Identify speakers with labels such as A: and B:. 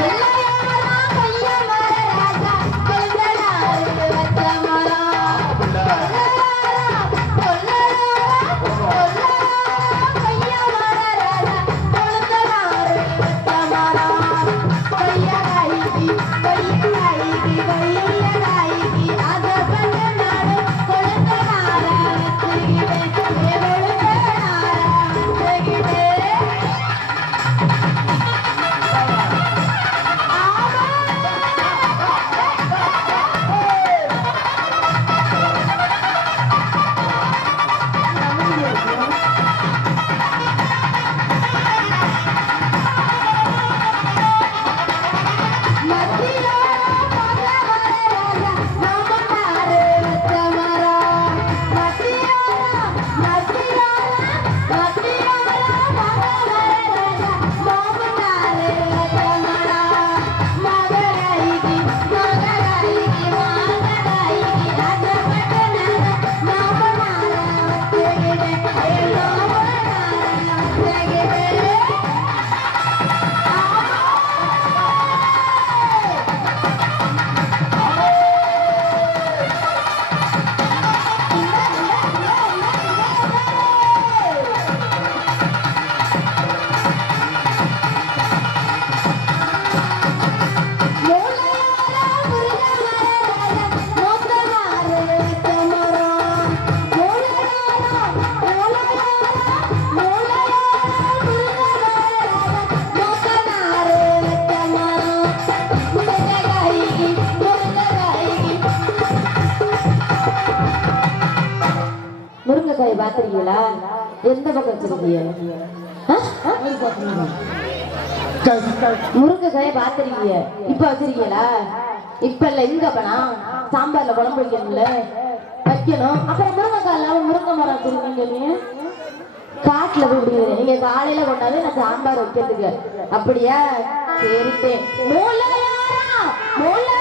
A: ಎಲ್ಲ முருங்கைக்காய் பாத்துறீங்களா எந்த பக்கம் வச்சிருக்கீங்க ஆ? முருங்கைக்காயை பாத்திருக்கீங்க இப்ப வச்சிருக்கீங்களா? இப்ப இல்ல எங்க அப்பனா சாம்பார்ல குழம்பு வைக்கணும்ல. வைக்கணும். அப்புறம் முருங்கைக்காய் இல்லாம முருங்கை மரம் வச்சிருக்கீங்க காட்டுல போய் நீங்க காலையில கொண்டாந்து நான் சாம்பார் வைக்கிறதுக்கு. அப்படியா? சரிட்டே மூளையாரா மூளையாரா